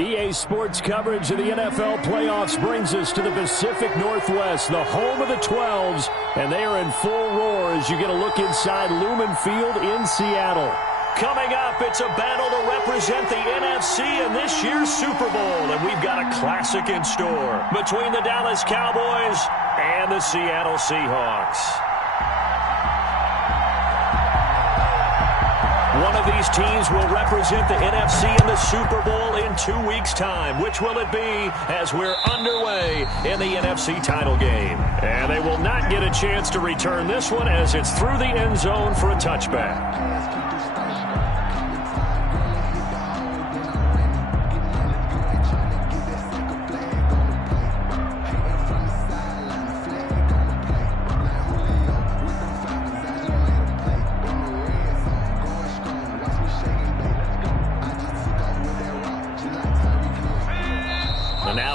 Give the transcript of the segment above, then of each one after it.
EA Sports coverage of the NFL playoffs brings us to the Pacific Northwest, the home of the 12s, and they are in full roar as you get a look inside Lumen Field in Seattle. Coming up, it's a battle to represent the NFC in this year's Super Bowl, and we've got a classic in store between the Dallas Cowboys and the Seattle Seahawks. One of these teams will represent the NFC in the Super Bowl in 2 weeks' time. Which will it be as we're underway in the NFC title game? And they will not get a chance to return this one as it's through the end zone for a touchback.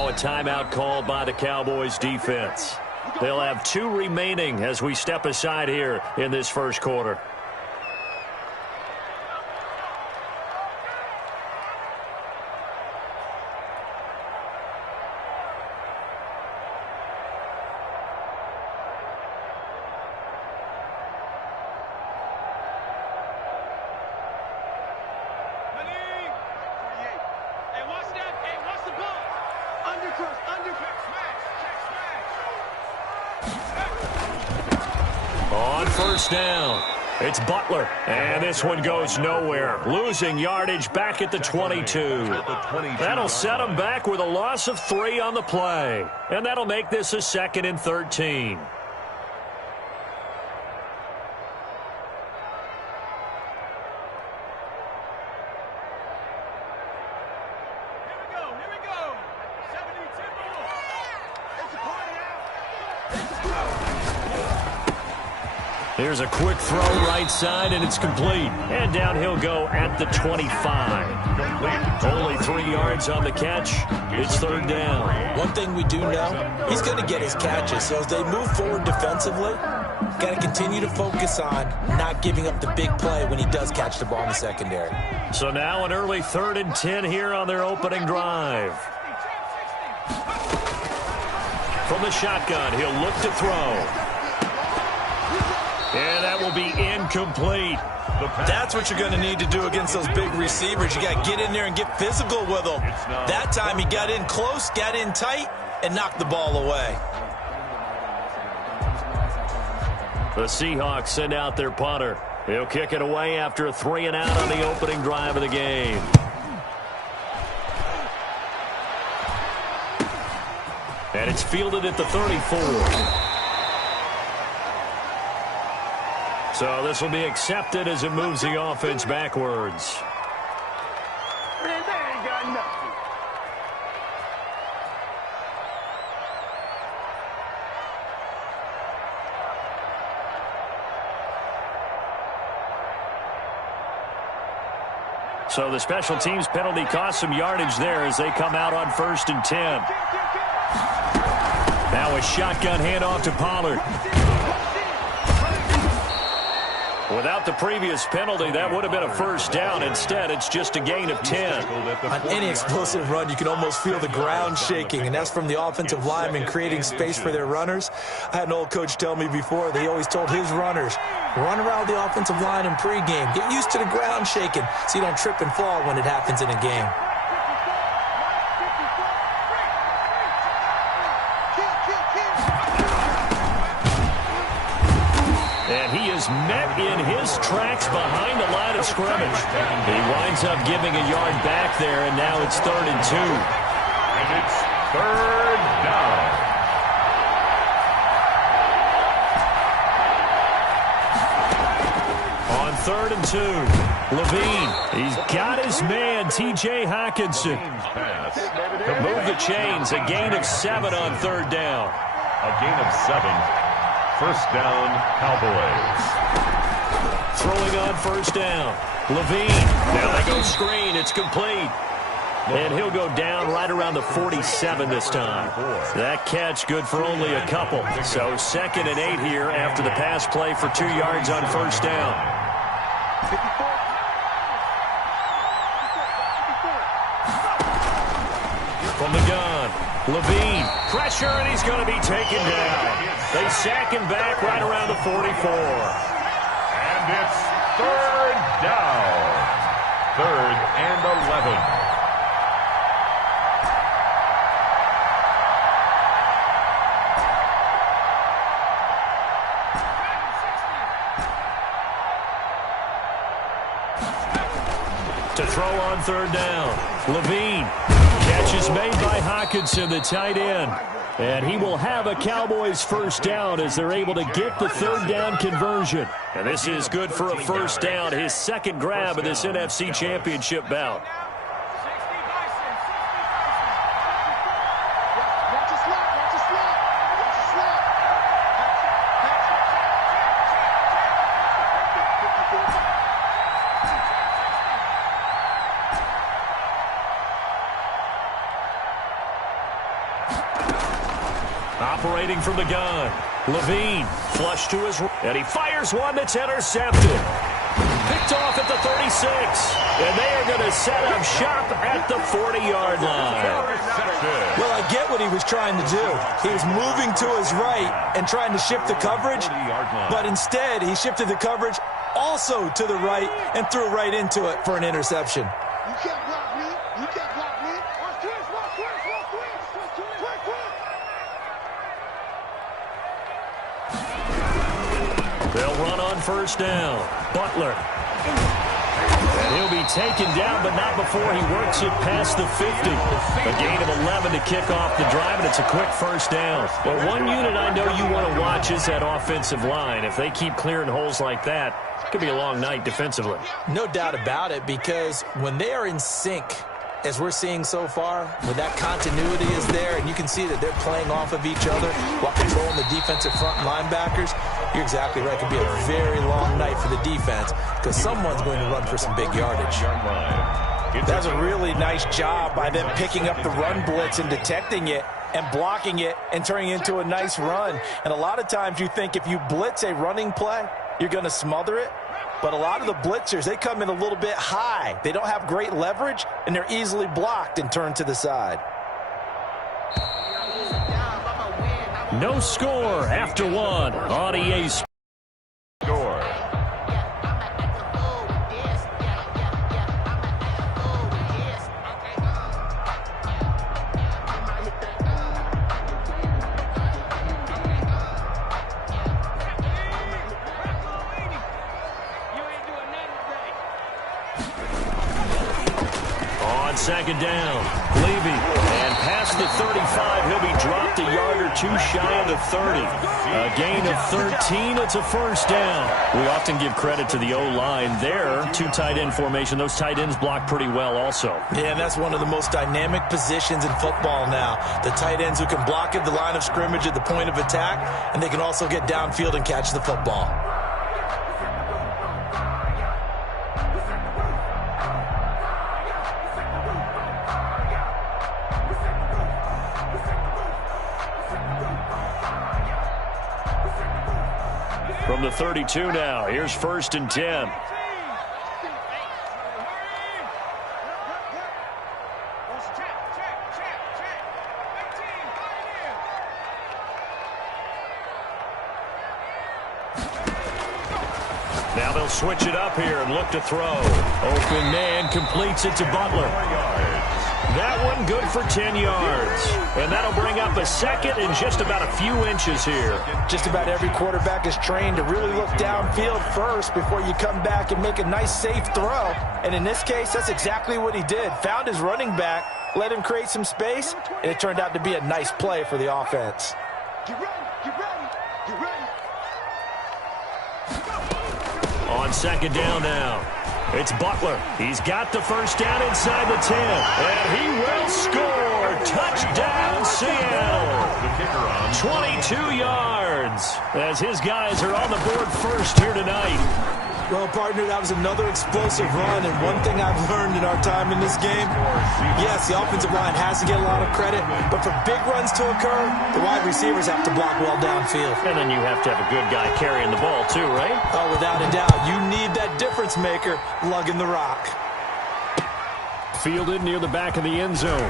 Timeout called by the Cowboys defense. They'll have 2 remaining as we step aside here in this first quarter. On first down, it's Butler, and this one goes nowhere. Losing yardage back at the 22. That'll set him back with a loss of 3 on the play, and that'll make this a 2nd and 13. Here's a quick throw right side, and it's complete. And down he'll go at the 25. Only 3 yards on the catch. It's 3rd down. One thing we do know, he's going to get his catches. So as they move forward defensively, got to continue to focus on not giving up the big play when he does catch the ball in the secondary. So now an early 3rd and 10 here on their opening drive. From the shotgun, he'll look to throw. And that will be incomplete. That's what you're going to need to do against those big receivers. You got to get in there and get physical with them. That time he got in close, got in tight, and knocked the ball away. The Seahawks send out their punter. He'll kick it away after a 3-and-out on the opening drive of the game. And it's fielded at the 34. So this will be accepted as it moves the offense backwards. Man, they ain't got nothing. So the special teams penalty cost some yardage there as they come out on 1st and 10. Now a shotgun handoff to Pollard. Without the previous penalty, that would have been a 1st down. Instead, it's just a gain of 10. On any explosive run, you can almost feel the ground shaking, and that's from the offensive linemen creating space for their runners. I had an old coach tell me before that he always told his runners, run around the offensive line in pregame. Get used to the ground shaking so you don't trip and fall when it happens in a game. And he is met in his tracks behind the line of scrimmage. He winds up giving a yard back there, and now it's 3rd and 2. And it's 3rd down. On 3rd and 2, Levine. He's got his man, T.J. Hockenson. Move the chains, a gain of 7 on 3rd down. A gain of 7. 1st down, Cowboys. Throwing on 1st down. Levine. Now they go screen. It's complete. And he'll go down right around the 47 this time. That catch good for only a couple. So 2nd and 8 here after the pass play for 2 yards on 1st down. From the gun, Levine, pressure, and he's going to be taken down. They sack him back right around the 44. And it's third down. 3rd and 11. To throw on 3rd down, Levine. Catch is made by Hockenson, the tight end. And he will have a Cowboys first down as they're able to get the 3rd down conversion. And this is good for a first down, his second grab of this NFC Championship bout. Operating from the gun, Levine, flush to his right, and he fires one that's intercepted. Picked off at the 36, and they are going to set up shop at the 40-yard line. Well, I get what he was trying to do. He was moving to his right and trying to shift the coverage, but instead he shifted the coverage also to the right and threw right into it for an interception. You can't block me. You can't block me. Watch this. Watch this. Watch this. Quick, quick. They'll run on first down. Butler. And he'll be taken down, but not before he works it past the 50. A gain of 11 to kick off the drive, and it's a quick first down. Well, one unit I know you want to watch is that offensive line. If they keep clearing holes like that, it could be a long night defensively. No doubt about it, because when they are in sync, as we're seeing so far, when that continuity is there and you can see that they're playing off of each other while controlling the defensive front linebackers, you're exactly right. It could be a very long night for the defense because someone's going to run for some big yardage. That's a really nice job by them picking up the run blitz and detecting it and blocking it and turning it into a nice run. And a lot of times you think if you blitz a running play, you're going to smother it. But a lot of the blitzers, they come in a little bit high. They don't have great leverage, and they're easily blocked and turned to the side. No score after one on EA Sports. Score. On second down, Levy, and past the 35, he'll be dropped a yard or two shy of the 30. A gain of 13, it's a first down. We often give credit to the O-line there. Two tight end formation. Those tight ends block pretty well also. Yeah, and that's one of the most dynamic positions in football now. The tight ends who can block at the line of scrimmage at the point of attack, and they can also get downfield and catch the football. From the 32 now, here's 1st and 10. Now they'll switch it up here and look to throw. Open man completes it to Butler. That one good for 10 yards. And that'll bring up a second and just about a few inches here. Just about every quarterback is trained to really look downfield first before you come back and make a nice, safe throw. And in this case, that's exactly what he did. Found his running back, let him create some space, and it turned out to be a nice play for the offense. Get ready. Get ready. Get ready. On second down now, it's Butler. He's got the first down inside the 10, and he will score. Touchdown, Seattle. 22 yards as his guys are on the board first here tonight. Well, partner, that was another explosive run, and one thing I've learned in our time in this game, yes, the offensive line has to get a lot of credit, but for big runs to occur, the wide receivers have to block well downfield. And then you have to have a good guy carrying the ball too, right? Oh, without a doubt. You need that difference maker lugging the rock. Fielded near the back of the end zone.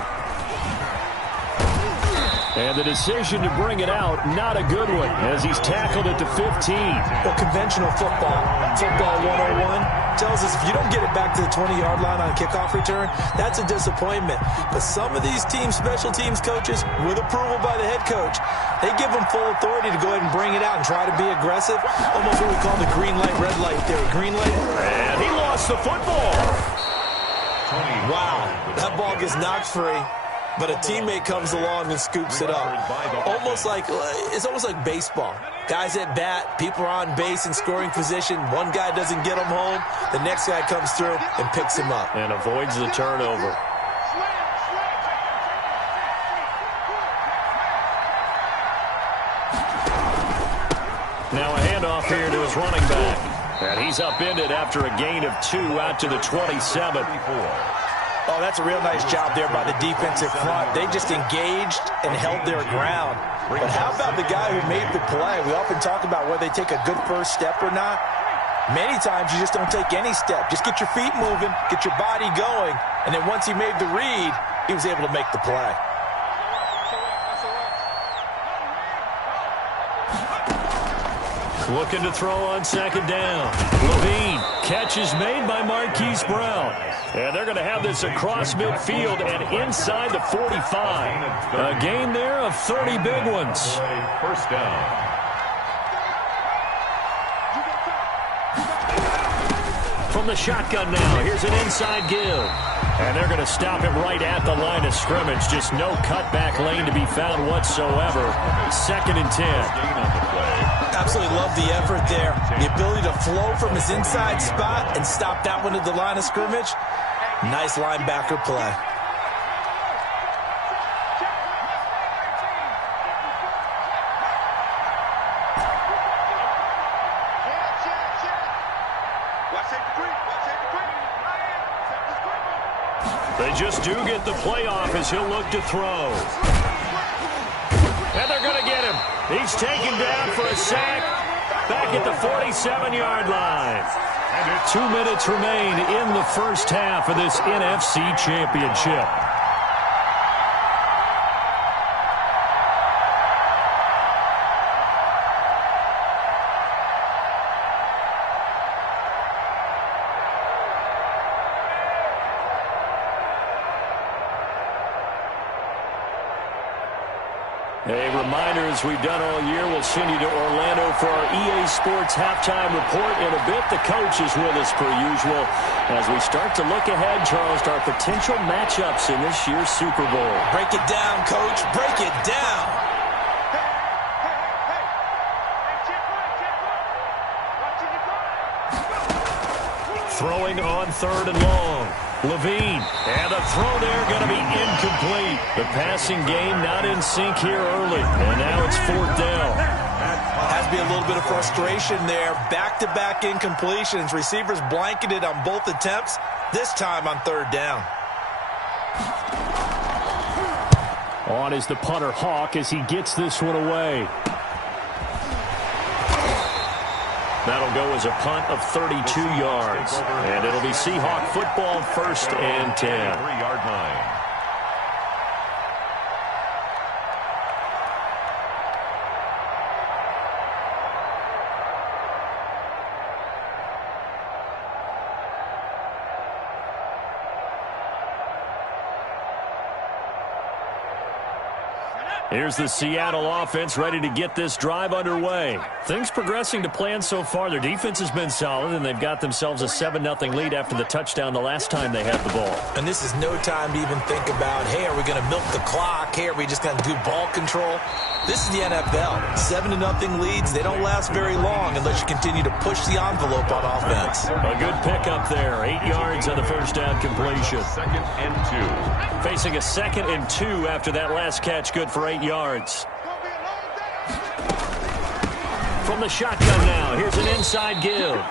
And the decision to bring it out, not a good one, as he's tackled it to 15. Well, conventional football 101, tells us if you don't get it back to the 20-yard line on a kickoff return, that's a disappointment. But some of these special teams coaches, with approval by the head coach, they give them full authority to go ahead and bring it out and try to be aggressive. Almost what we call the green light, red light theory. Green light. And he lost the football. Wow, that ball gets knocked free, but a teammate comes along and scoops it up. It's almost like baseball. Guys at bat, people are on base in scoring position. One guy doesn't get him home. The next guy comes through and picks him up. And avoids the turnover. Now a handoff here to his running back. And he's upended after a gain of 2 out to the 27. Oh, that's a real nice job there by the defensive front. They just engaged and held their ground. But how about the guy who made the play? We often talk about whether they take a good first step or not. Many times you just don't take any step. Just get your feet moving, get your body going, and then once he made the read, he was able to make the play. Looking to throw on second down. Levine. Catch is made by Marquise Brown. And they're going to have this across midfield and inside the 45. A gain there of 30 big ones. First down. From the shotgun now, here's an inside give. And they're going to stop him right at the line of scrimmage. Just no cutback lane to be found whatsoever. 2nd and 10. Absolutely love the effort there. The ability to flow from his inside spot and stop that one at the line of scrimmage. Nice linebacker play. They just do get the playoff as he'll look to throw. And they're going to get him. He's taken down for a sack back at the 47-yard line. 2 minutes remain in the first half of this NFC Championship. A reminder, as we've done all year, we'll send you to Orlando for our EA Sports halftime report in a bit. The coach is with us per usual as we start to look ahead, Charles, to our potential matchups in this year's Super Bowl. Break it down, Coach. Break it down. Throwing on 3rd and long. Levine. And a throw there going to be incomplete. The passing game not in sync here early. And now it's 4th down. Has to be a little bit of frustration there. Back-to-back incompletions. Receivers blanketed on both attempts. This time on 3rd down. On is the punter Hawk as he gets this one away. That'll go as a punt of 32 yards. And it'll be Seahawk football, 1st and 10. 3-yard line. Here's the Seattle offense ready to get this drive underway. Things progressing to plan so far. Their defense has been solid, and they've got themselves a 7-0 lead after the touchdown the last time they had the ball. And this is no time to even think about, hey, are we going to milk the clock? Hey, are we just going to do ball control? This is the NFL. 7-0 leads, they don't last very long unless you continue to push the envelope on offense. A good pickup there. 8 yards on the first down completion. 2nd and 2. Facing a 2nd and 2 after that last catch, good for 8 yards. From the shotgun now, here's an inside give.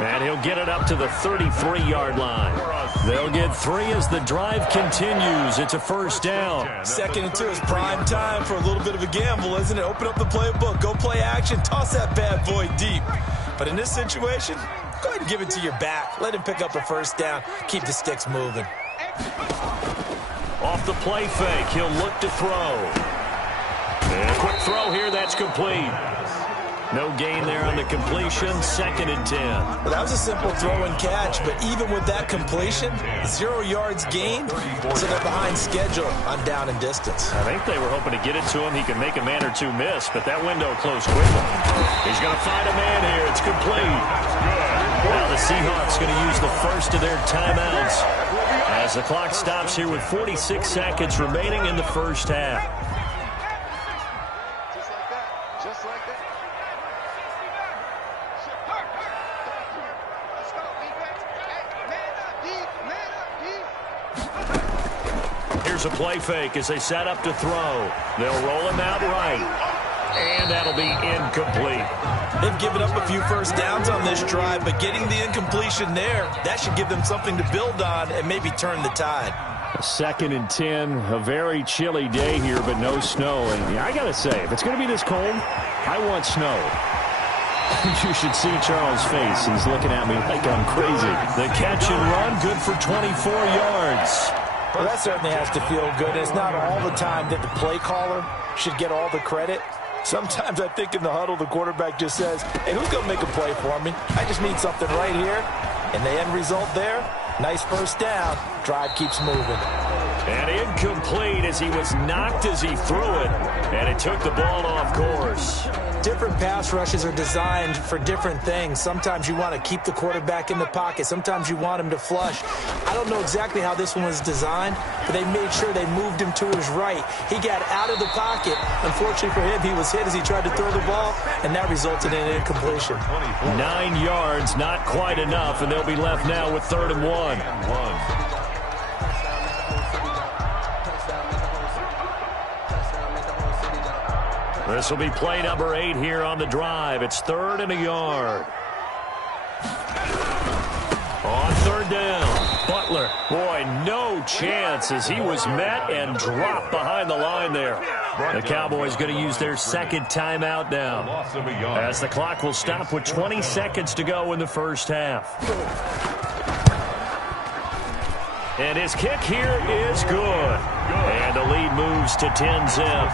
And he'll get it up to the 33-yard line. They'll get 3 as the drive continues. It's a 1st down. 2nd and 2 is prime time for a little bit of a gamble, isn't it? Open up the playbook, go play action, toss that bad boy deep. But in this situation, go ahead and give it to your back. Let him pick up a 1st down. Keep the sticks moving. Off the play fake, he'll look to throw. And a quick throw here, that's complete. No gain there on the completion, 2nd and 10. Well, that was a simple throw and catch, but even with that completion, 0 yards gained, so they're behind schedule on down and distance. I think they were hoping to get it to him. He could make a man or two miss, but that window closed quickly. He's going to find a man here. It's complete. Now the Seahawks going to use the first of their timeouts as the clock stops here with 46 seconds remaining in the first half. Just like that. Just like that. Let's go, defense. Hey, man up, D. Man up, D. Here's a play fake as they set up to throw. They'll roll him out right. And that'll be incomplete. They've given up a few first downs on this drive, but getting the incompletion there, that should give them something to build on and maybe turn the tide. 2nd and 10, a very chilly day here, but no snow. And I got to say, if it's going to be this cold, I want snow. You should see Charles' face. He's looking at me like I'm crazy. The catch and run, good for 24 yards. Well, that certainly has to feel good. It's not all the time that the play caller should get all the credit. Sometimes I think in the huddle, the quarterback just says, hey, who's going to make a play for me? I just need something right here. And the end result there, nice first down. Drive keeps moving. And incomplete as he was knocked as he threw it. And it took the ball off course. Different pass rushes are designed for different things. Sometimes you want to keep the quarterback in the pocket. Sometimes you want him to flush. I don't know exactly how this one was designed, but they made sure they moved him to his right. He got out of the pocket. Unfortunately for him, he was hit as he tried to throw the ball, and that resulted in an incompletion. 9 yards, not quite enough, and they'll be left now with 3rd and 1. This will be play number 8 here on the drive. It's 3rd and a yard. On 3rd down, Butler. Boy, no chance as he was met and dropped behind the line there. The Cowboys going to use their 2nd timeout now, as the clock will stop with 20 seconds to go in the first half. And his kick here is good. And the lead moves to 10-zip.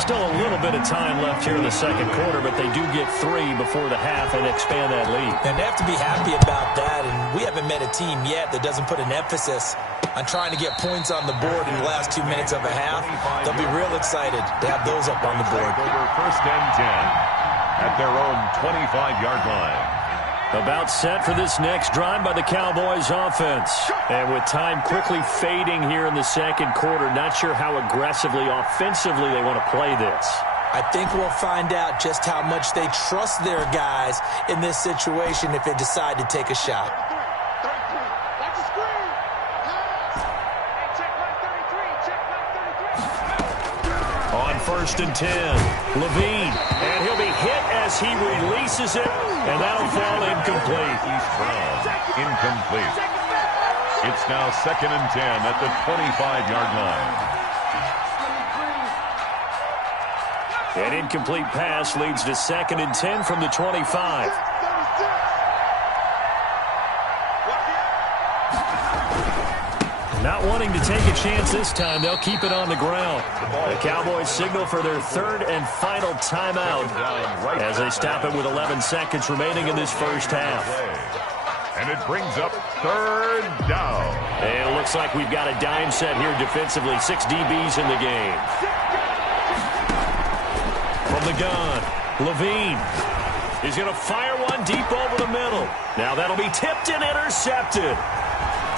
Still a little bit of time left here in the second quarter, but they do get 3 before the half and expand that lead. And they have to be happy about that. And we haven't met a team yet that doesn't put an emphasis on trying to get points on the board in the last 2 minutes of a half. They'll be real excited to have those up on the board. First and 10 at their own 25-yard line. About set for this next drive by the Cowboys offense. And with time quickly fading here in the second quarter, not sure how aggressively, offensively they want to play this. I think we'll find out just how much they trust their guys in this situation if they decide to take a shot. Watch the screen. Hey, check my 33. Check my 33. On 1st and 10, Levine. And he'll be hit as he releases it. And that'll fall incomplete. Incomplete. It's now 2nd and 10 at the 25-yard line. An incomplete pass leads to 2nd and 10 from the 25. Not wanting to take a chance this time, they'll keep it on the ground. The Cowboys signal for their 3rd and final timeout as they stop it with 11 seconds remaining in this first half. And it brings up 3rd down. And it looks like we've got a dime set here defensively. 6 DBs in the game. From the gun, Levine. He's going to fire one deep over the middle. Now that'll be tipped and intercepted.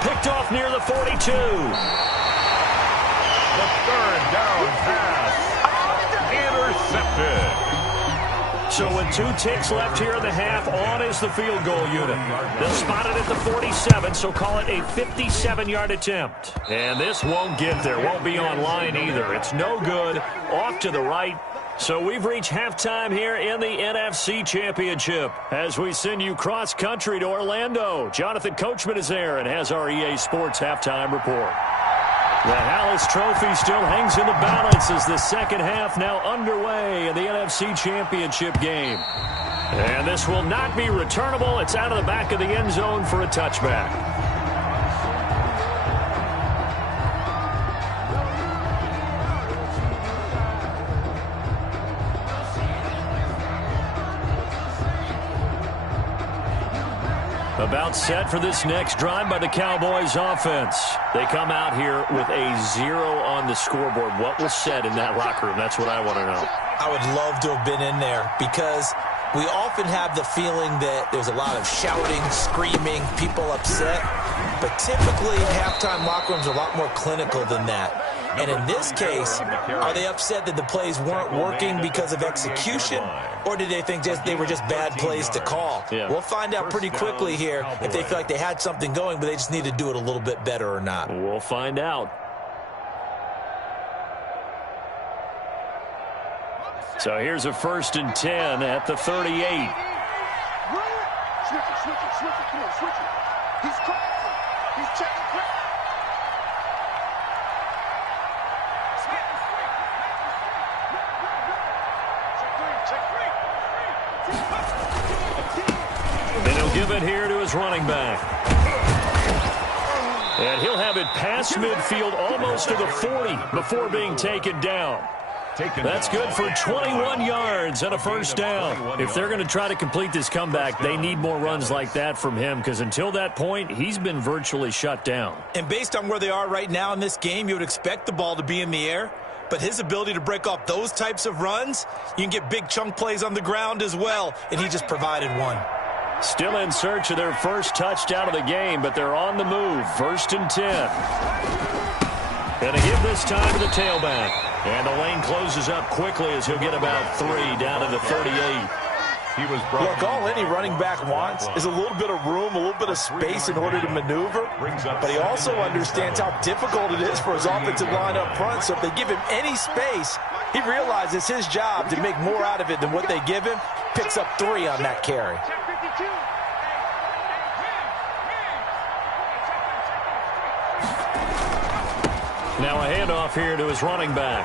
Picked off near the 42. The 3rd down pass. Intercepted. So with 2 ticks left here in the half, on is the field goal unit. They'll spot it at the 47, so call it a 57-yard attempt. And this won't get there. Won't be on line either. It's no good. Off to the right. So we've reached halftime here in the NFC Championship as we send you cross-country to Orlando. Jonathan Coachman is there and has our EA Sports halftime report. The Hallis Trophy still hangs in the balance as the second half now underway in the NFC Championship game. And this will not be returnable. It's out of the back of the end zone for a touchback. About set for this next drive by the Cowboys offense. They come out here with a 0 on the scoreboard. What was said in that locker room? That's what I want to know. I would love to have been in there because we often have the feeling that there's a lot of shouting, screaming, people upset. But typically, halftime locker rooms are a lot more clinical than that. And in this case, are they upset that the plays weren't working because of execution? Or did they think they were just bad plays to call? Yeah. We'll find out pretty quickly here if they feel like they had something going, but they just need to do it a little bit better or not. We'll find out. So here's a 1st and 10 at the 38. Switch it. Come on, switch it. He's crossing. He's checking play. And he'll give it here to his running back. And he'll have it past midfield almost to the 40 before being taken down. That's good for 21 yards and a 1st down. If they're going to try to complete this comeback, they need more runs like that from him because until that point, he's been virtually shut down. And based on where they are right now in this game, you would expect the ball to be in the air. But his ability to break off those types of runs, you can get big chunk plays on the ground as well, and he just provided one. Still in search of their first touchdown of the game, but they're on the move. 1st and 10. Going to give this time to the tailback. And the lane closes up quickly as he'll get about 3 down to the 38. Look, all any running back wants is a little bit of room, a little bit of space in order to maneuver. But he also understands how difficult it is for his offensive line up front. So if they give him any space, he realizes his job to make more out of it than what they give him. Picks up 3 on that carry. Now a handoff here to his running back.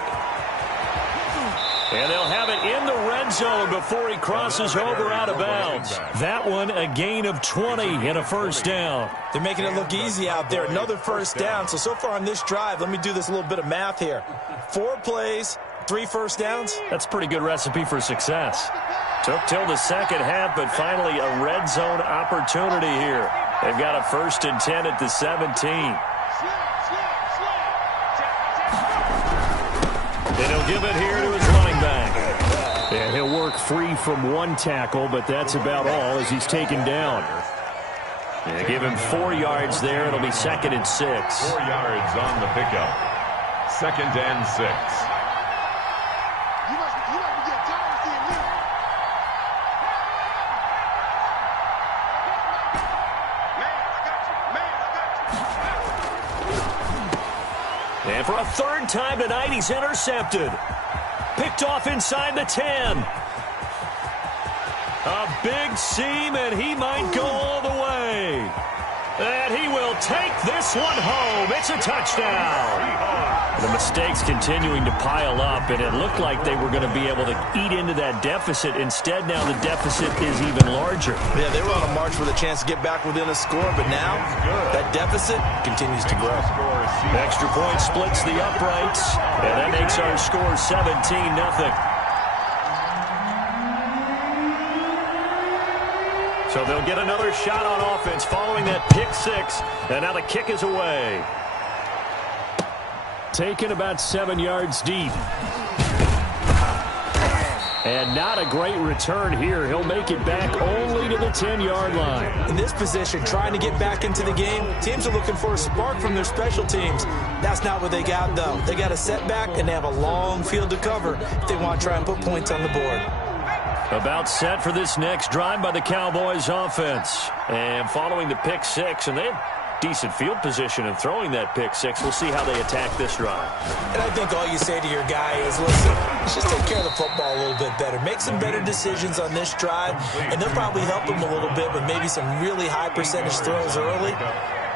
And they'll have it in the red zone before he crosses over out of bounds. That one, a gain of 20 and a 1st down. They're making it look easy out there. Another 1st down. So far on this drive, let me do this little bit of math here. 4 plays, 3 1st downs. That's a pretty good recipe for success. Took till the second half, but finally a red zone opportunity here. They've got a 1st and 10 at the 17. And he'll give it here to his running back. And he'll work free from 1 tackle, but that's about all as he's taken down. And they give him 4 yards there. It'll be 2nd and 6. 4 yards on the pickup. 2nd and 6. You must be getting tired of seeing me. And for a 3rd time tonight, he's intercepted. Picked off inside the 10. A big seam, and he might go all the way. And he will take this one home. It's a touchdown. The mistakes continuing to pile up, and it looked like they were going to be able to eat into that deficit. Instead, now the deficit is even larger. Yeah, they were on a march with a chance to get back within a score, but now that deficit continues to grow. Extra point splits the uprights, and that makes our score 17-0. So they'll get another shot on offense following that pick 6, and now the kick is away. Taken about 7 yards deep. And not a great return here. He'll make it back only to the 10-yard line. In this position, trying to get back into the game, teams are looking for a spark from their special teams. That's not what they got, though. They got a setback, and they have a long field to cover if they want to try and put points on the board. About set for this next drive by the Cowboys offense. And following the pick 6, and they have decent field position and throwing that pick 6. We'll see how they attack this drive. And I think all you say to your guy is, listen, let's just take care of the football a little bit better. Make some better decisions on this drive, and they'll probably help him a little bit with maybe some really high percentage throws early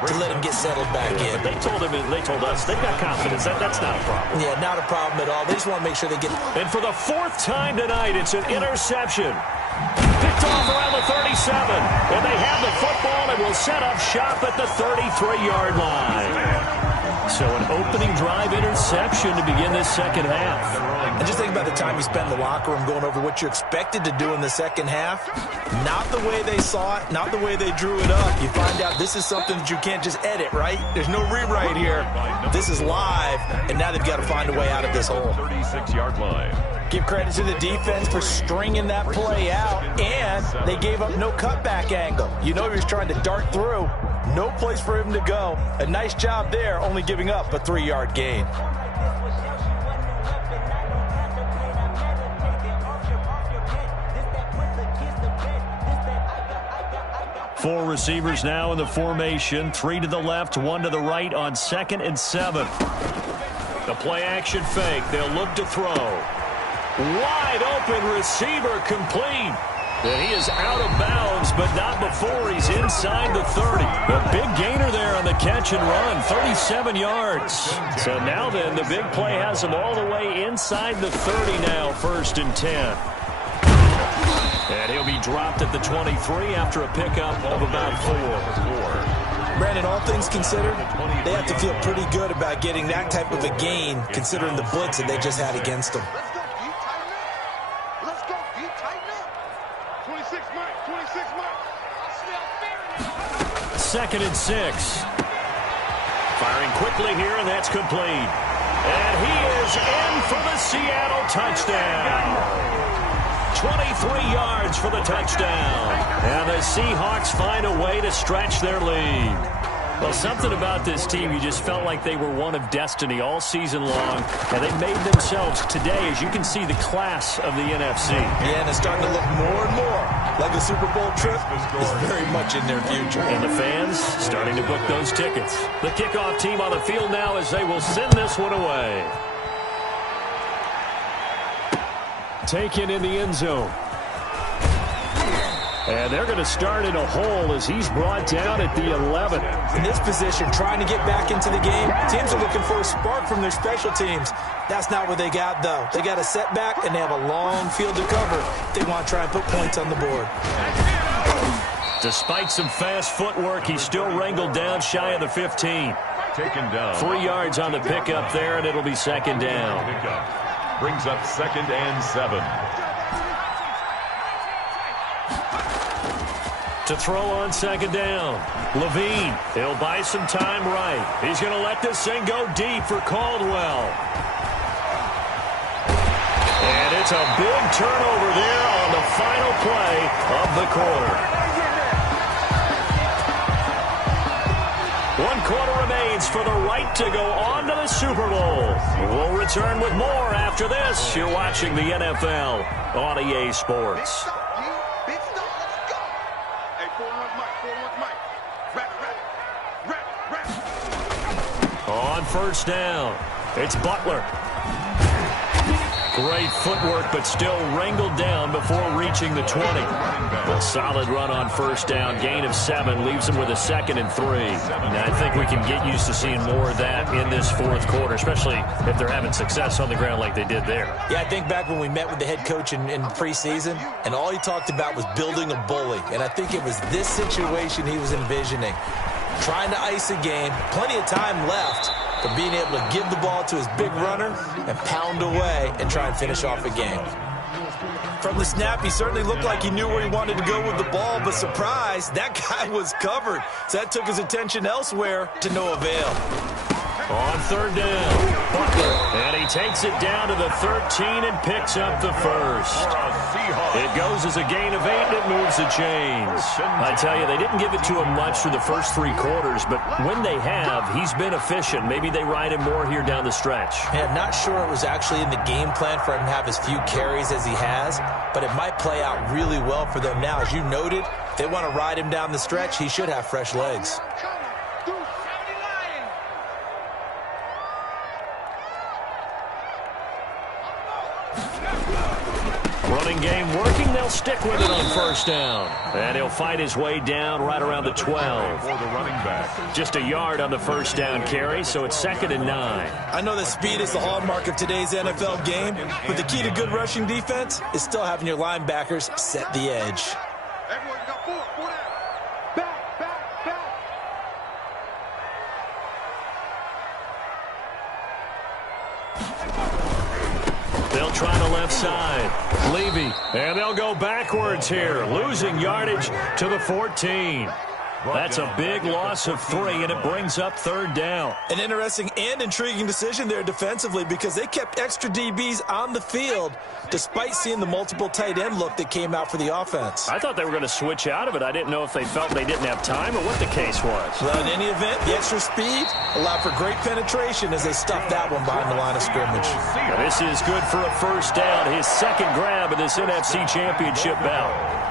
to let him get settled back in. But they told us they've got confidence. That's not a problem. Yeah, not a problem at all. They just want to make sure they get. And for the 4th time tonight, it's an interception. Picked off around the 37. And they have the football and will set up shop at the 33-yard line. So an opening drive interception to begin this second half. And just think about the time you spent in the locker room going over what you expected to do in the second half. Not the way they saw it, not the way they drew it up. You find out this is something that you can't just edit, right? There's no rewrite here. This is live, and now they've got to find a way out of this hole. 36-yard line. Give credit to the defense for stringing that play out, and they gave up no cutback angle. You know he was trying to dart through. No place for him to go. A nice job there, only giving up a 3-yard gain. Four receivers now in the formation. 3 to the left, 1 to the right on 2nd and 7. The play action fake. They'll look to throw. Wide open receiver complete. And he is out of bounds, but not before he's inside the 30. A big gainer there on the catch and run, 37 yards. So now then, the big play has him all the way inside the 30 now, 1st and 10. And he'll be dropped at the 23 after a pickup of about 4. Brandon, all things considered, they have to feel pretty good about getting that type of a gain, considering the blitz that they just had against them. Let's go, D, tighten up. 26 Mike, 26 Mike. 2nd and 6. Firing quickly here, and that's complete. And he is in for the Seattle touchdown. 23 yards for the touchdown. And the Seahawks find a way to stretch their lead. Well, something about this team, you just felt like they were one of destiny all season long, and they made themselves today, as you can see, the class of the NFC. Yeah, and it's starting to look more and more like the Super Bowl trip is very much in their future. And the fans starting to book those tickets. The kickoff team on the field now as they will send this one away. Taken in the end zone. And they're going to start in a hole as he's brought down at the 11. In this position, trying to get back into the game, teams are looking for a spark from their special teams. That's not what they got, though. They got a setback, and they have a long field to cover. They want to try and put points on the board. Despite some fast footwork, he's still wrangled down shy of the 15. Taken down. 3 yards on the pickup there, and it'll be 2nd down. Pickup. Brings up 2nd and 7. To throw on 2nd down. Levine, he'll buy some time right. He's going to let this thing go deep for Caldwell. And it's a big turnover there on the final play of the quarter. 1 quarter remains for the right to go on to the Super Bowl. We'll return with more after this. You're watching the NFL on EA Sports. Big stop, let's go. Hey, 4-1 Mike, Rap. On 1st down, it's Butler. Great footwork, but still wrangled down before reaching the 20. A solid run on 1st down. Gain of 7 leaves him with a 2nd and 3. Now, I think we can get used to seeing more of that in this 4th quarter, especially if they're having success on the ground like they did there. Yeah, I think back when we met with the head coach in preseason, and all he talked about was building a bully. And I think it was this situation he was envisioning. Trying to ice a game, plenty of time left, for being able to give the ball to his big runner and pound away and try and finish off a game. From the snap, he certainly looked like he knew where he wanted to go with the ball, but surprise, that guy was covered. So that took his attention elsewhere to no avail. On 3rd down, Butler, and he takes it down to the 13 and picks up the 1st. It goes as a gain of 8, and it moves the chains. I tell you, they didn't give it to him much through the first 3 quarters, but when they have, he's been efficient. Maybe they ride him more here down the stretch. Yeah, I'm not sure it was actually in the game plan for him to have as few carries as he has, but it might play out really well for them now. As you noted, if they want to ride him down the stretch, he should have fresh legs. Running game working. They'll stick with it on 1st down. And he'll fight his way down right around the 12. For the running back. Just a yard on the 1st down carry, so it's 2nd and 9. I know that speed is the hallmark of today's NFL game, but the key to good rushing defense is still having your linebackers set the edge. Everyone got 4 down. Back. They'll try the left side. Levy. And they'll go backwards here, losing yardage to the 14. That's a big loss of 3, and it brings up 3rd down. An interesting and intriguing decision there defensively because they kept extra DBs on the field despite seeing the multiple tight end look that came out for the offense. I thought they were going to switch out of it. I didn't know if they felt they didn't have time or what the case was. Well, in any event, the extra speed allowed for great penetration as they stuffed that one behind the line of scrimmage. Now, this is good for a 1st down, his 2nd grab in this NFC Championship bout.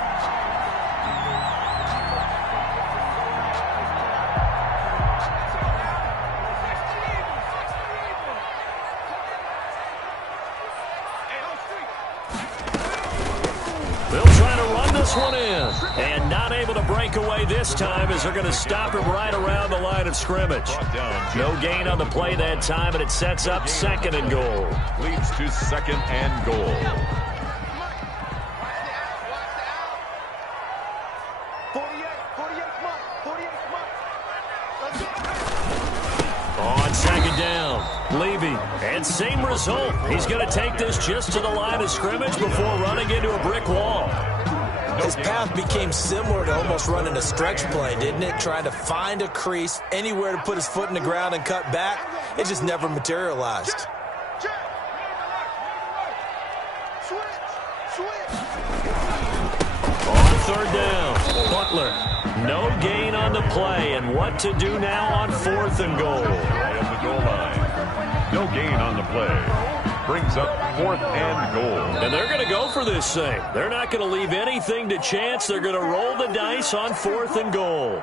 One in, and not able to break away this time as they're going to stop him right around the line of scrimmage. No gain on the play that time, and it sets up 2nd and goal. Leads to 2nd and goal. On 2nd down, Levy, and same result. He's going to take this just to the line of scrimmage before running into a brick wall. His path became similar to almost running a stretch play, didn't it? Trying to find a crease, anywhere to put his foot in the ground and cut back. It just never materialized. On 3rd down, Butler. No gain on the play, and what to do now on 4th and goal. Right at the goal line. No gain on the play. Brings up 4th and goal. And they're going to go for this thing. They're not going to leave anything to chance. They're going to roll the dice on 4th and goal.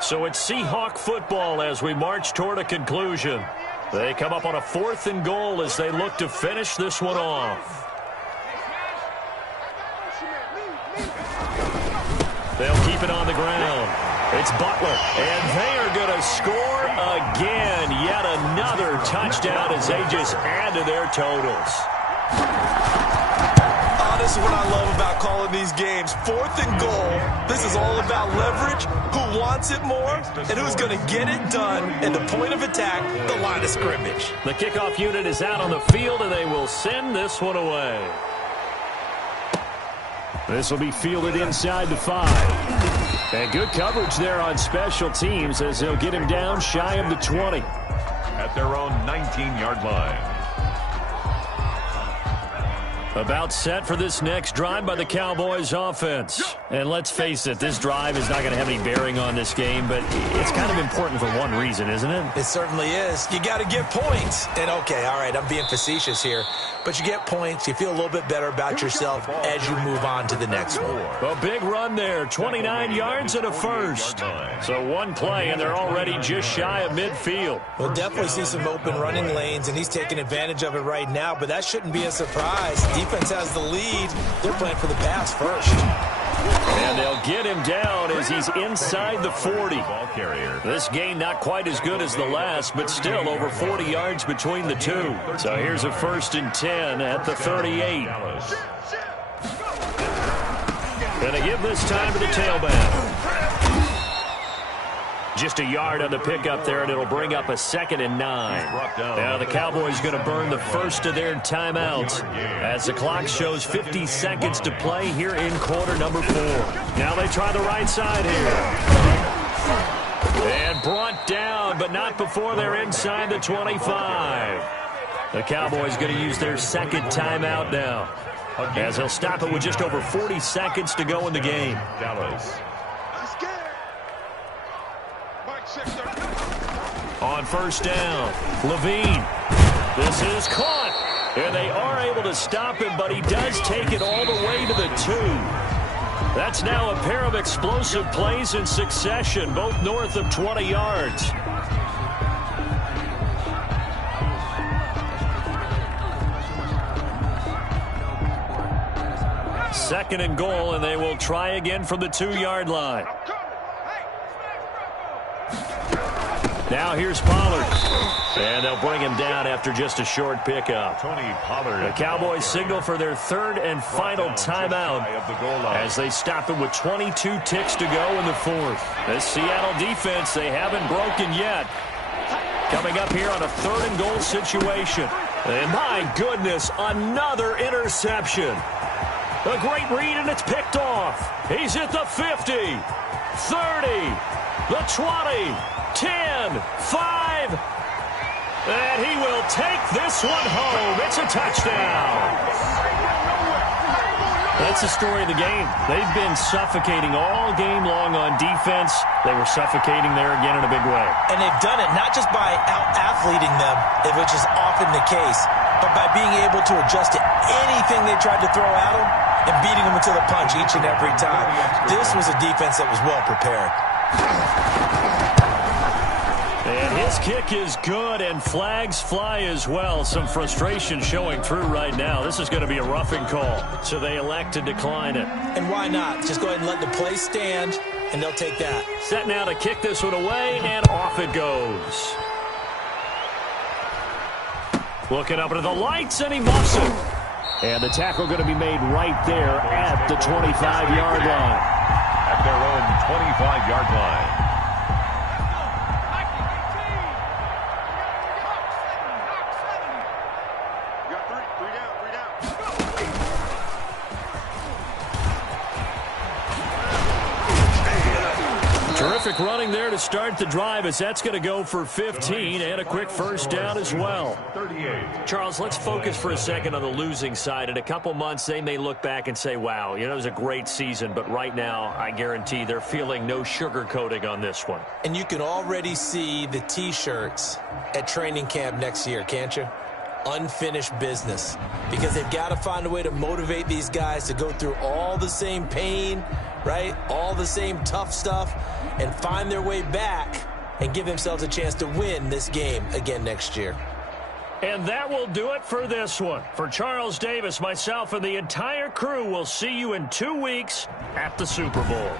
So it's Seahawk football as we march toward a conclusion. They come up on a 4th and goal as they look to finish this one off. They'll keep it on the ground. It's Butler, and they are going to score again. Yet another touchdown as they just add to their totals. Oh, this is what I love about calling these games. 4th and goal. This is all about leverage, who wants it more, and who's going to get it done at the point of attack, the line of scrimmage. The kickoff unit is out on the field, and they will send this one away. This will be fielded inside the 5. And good coverage there on special teams as they'll get him down shy of the 20. At their own 19-yard line. About set for this next drive by the Cowboys offense. And let's face it, this drive is not going to have any bearing on this game, but it's kind of important for one reason, isn't it? It certainly is. You got to get points. And okay, all right, I'm being facetious here, but you get points, you feel a little bit better about yourself as you move on to the next one. A big run there, 29 yards and a 1st. So one play, and they're already just shy of midfield. We'll definitely see some open running lanes, and he's taking advantage of it right now, but that shouldn't be a surprise. Defense has the lead. They're playing for the pass first. And they'll get him down as he's inside the 40. Ball carrier. This gain not quite as good as the last, but still over 40 yards between the two. So here's a 1st and 10 at the 38. Gonna give this time to the tailback. Just a yard on the pickup there, and it'll bring up a 2nd and 9. Now the Cowboys going to burn the first of their timeouts as the clock shows 50 seconds to play here in quarter number 4. Now they try the right side here. And brought down, but not before they're inside the 25. The Cowboys going to use their 2nd timeout now, as they'll stop it with just over 40 seconds to go in the game. Dallas. On 1st down, Levine. This is caught. And they are able to stop him, but he does take it all the way to the 2. That's now a pair of explosive plays in succession, both north of 20 yards. Second and goal, and they will try again from the 2-yard line. Now here's Pollard. And they'll bring him down after just a short pickup. Tony Pollard. The Cowboys signal for their third and final timeout as they stop it with 22 ticks to go in the fourth. This Seattle defense, they haven't broken yet. Coming up here on a third and goal situation. And my goodness, another interception. A great read, and it's picked off. He's at the 50, 30, the 20, 10, 5. And he will take this one home. It's a touchdown. That's the story of the game. They've been suffocating all game long on defense. They were suffocating there again in a big way. And they've done it not just by out-athleting them, which is often the case, but by being able to adjust to anything they tried to throw at them and beating them into the punch each and every time. This was a defense that was well prepared. And his kick is good, and flags fly as well. Some frustration showing through right now. This is going to be a roughing call, so they elect to decline it. And why not? Just go ahead and let the play stand, and they'll take that. Set now to kick this one away, and off it goes. Looking up into the lights, and he muffs it. And the tackle going to be made right there at the 25-yard line. At their own 25-yard line. Terrific running there to start the drive, as that's going to go for 15 and a quick first down as well. 38. Charles, let's focus for a second on the losing side. In a couple months, they may look back and say, wow, it was a great season. But right now, I guarantee they're feeling no sugarcoating on this one. And you can already see the T-shirts at training camp next year, can't you? Unfinished business. Because they've got to find a way to motivate these guys to go through all the same pain, right? All the same tough stuff, and find their way back and give themselves a chance to win this game again next year. And that will do it for this one. For Charles Davis, myself, and the entire crew, we'll see you in 2 weeks at the Super Bowl.